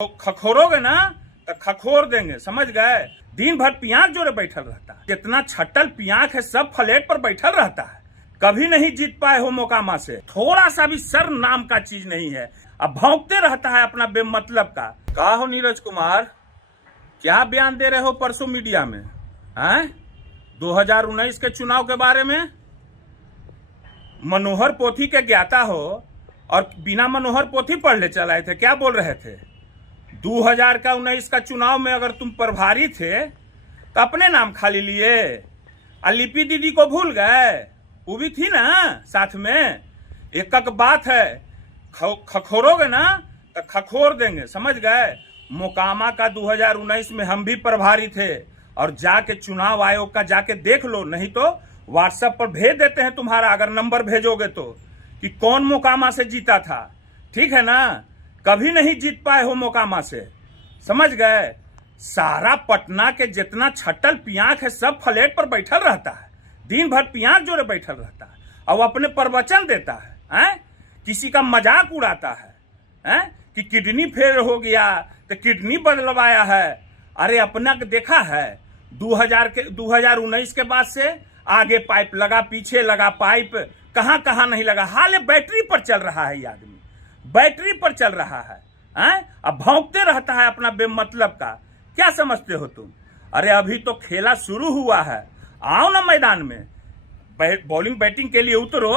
तो खखोरोगे ना तो खखोर देंगे, समझ गए। दिन भर पियांक जोड़े बैठल रहता है, जितना छटल पियांक है सब फ्लैट पर बैठल रहता है, कभी नहीं जीत पाए हो मोकामा से। थोड़ा सा भी शर्म नाम का चीज नहीं है, अब भौंकते रहता है अपना बेमतलब का। कहा हो नीरज कुमार, क्या बयान दे रहे हो परसों मीडिया में, हैं 2019 के चुनाव के बारे में? मनोहर पोथी के ज्ञाता हो और बिना मनोहर पोथी पढ़ ले चलाए थे, क्या बोल रहे थे? 2019 का चुनाव में अगर तुम प्रभारी थे तो अपने नाम खाली लिए, लिपि दीदी को भूल गए? वो भी थी ना साथ में। एक बात है, खखोरोगे ना तो खखोर देंगे, समझ गए। मोकामा का 2019 में हम भी प्रभारी थे, और जाके चुनाव आयोग का जाके देख लो, नहीं तो व्हाट्सएप पर भेज देते हैं तुम्हारा, अगर नंबर भेजोगे तो, कि कौन मोकामा से जीता था। ठीक है ना, कभी नहीं जीत पाए हो मोकामा से, समझ गए। सारा पटना के जितना छटल पियांक है सब फ्लैट पर बैठल रहता है, दिन भर पियांक जोड़े बैठल रहता है, और अपने प्रवचन देता है, किसी का मजाक उड़ाता है, कि किडनी फेल हो गया तो किडनी बदलवाया है। अरे अपना देखा है 2019 के बाद से आगे पाइप लगा, पीछे लगा पाइप, कहां कहां नहीं लगा। हाल बैटरी पर चल रहा है, ये आदमी बैटरी पर चल रहा है, अब भौंकते रहता है अपना बेमतलब का। क्या समझते हो तुम? अरे अभी तो खेला शुरू हुआ है, आओ ना मैदान में, बॉलिंग बैटिंग के लिए उतरो,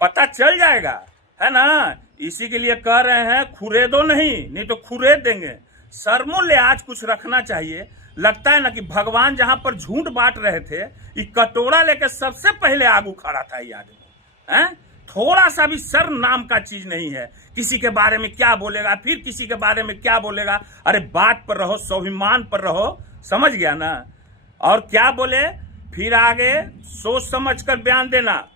पता चल जाएगा, है ना। इसी के लिए कह रहे हैं, खुरेदो नहीं तो खुरेद देंगे। शर्मो लिहाज कुछ रखना चाहिए। लगता है ना कि भगवान जहां पर झूठ बांट रहे थे, ये कटोरा लेकर सबसे पहले आगू खड़ा था ये आदमी, थोड़ा सा भी शर्म नाम का चीज नहीं है। किसी के बारे में क्या बोलेगा, फिर किसी के बारे में क्या बोलेगा। अरे बात पर रहो, स्वाभिमान पर रहो, समझ गया ना। और क्या बोले, फिर आगे सोच समझ कर बयान देना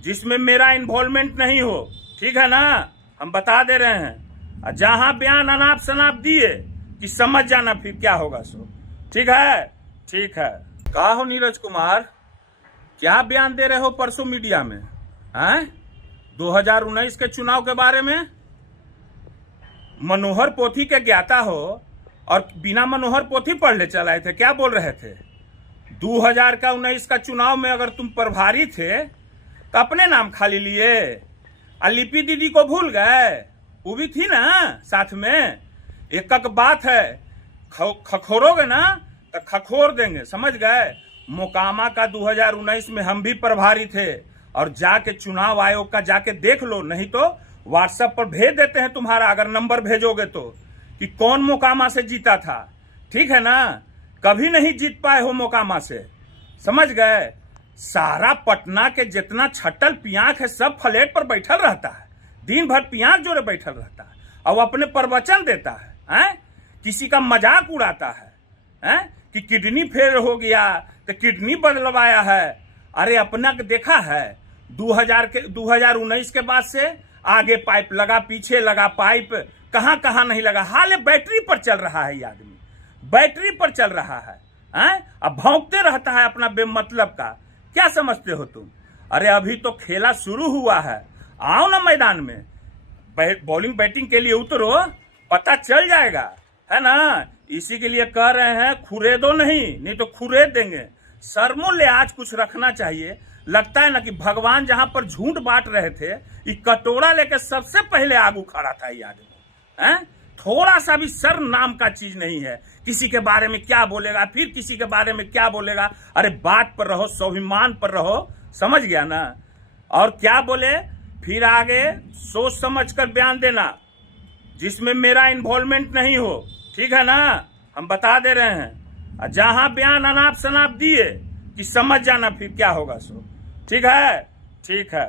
जिसमें मेरा इन्वॉल्वमेंट नहीं हो, ठीक है ना, हम बता दे रहे हैं। जहां बयान अनाप शनाप दिए कि समझ जाना फिर क्या होगा सो, ठीक है। ठीक है, कहा हो नीरज कुमार, क्या बयान दे रहे हो परसों मीडिया में, 2019 के चुनाव के बारे में? मनोहर पोथी के ज्ञाता हो और बिना मनोहर पोथी पढ़ ले चलाए थे, क्या बोल रहे थे? 2019 का चुनाव में अगर तुम प्रभारी थे तो अपने नाम खाली लिए, लिपि दीदी को भूल गए? वो भी थी ना साथ में। एक बात है, खखोरोगे ना तो खखोर देंगे, समझ गए। मोकामा का 2019 में हम भी प्रभारी थे, और जाके चुनाव आयोग का जाके देख लो, नहीं तो व्हाट्सएप पर भेज देते हैं तुम्हारा, अगर नंबर भेजोगे तो, कि कौन मोकामा से जीता था। ठीक है ना, कभी नहीं जीत पाए हो मोकामा से, समझ गए। सारा पटना के जितना छटल पियांक है सब फ्लैट पर बैठल रहता है, दिन भर पियांक जोड़े बैठल रहता है, और अपने प्रवचन देता है, किसी का मजाक उड़ाता है, कि किडनी फेल हो गया तो किडनी बदलवाया है। अरे अपना देखा है 2019 के बाद से आगे पाइप लगा, पीछे लगा पाइप, कहां कहां नहीं लगा। हाल बैटरी पर चल रहा है ये आदमी, बैटरी पर चल रहा है, अब भौंकते रहता है अपना बेमतलब का। क्या समझते हो तुम? अरे अभी तो खेला शुरू हुआ है, आओ ना मैदान में, बॉलिंग बैटिंग के लिए उतरो, पता चल जाएगा, है ना। इसी के लिए कह रहे हैं, खुरेदो नहीं तो खुरेद देंगे। शर्मो लिहाज कुछ रखना चाहिए। लगता है ना कि भगवान जहां पर झूठ बांट रहे थे, ये कटोरा लेकर सबसे पहले आगू खड़ा था ये आदमी, थोड़ा सा भी शर्म नाम का चीज नहीं है। किसी के बारे में क्या बोलेगा, फिर किसी के बारे में क्या बोलेगा। अरे बात पर रहो, स्वाभिमान पर रहो, समझ गया ना। और क्या बोले, फिर आगे सोच समझ कर बयान देना जिसमें मेरा इन्वॉल्वमेंट नहीं हो, ठीक है ना, हम बता दे रहे हैं। जहां बयान अनाप शनाप दिए कि समझ जाना फिर क्या होगा सो, ठीक है। ठीक है।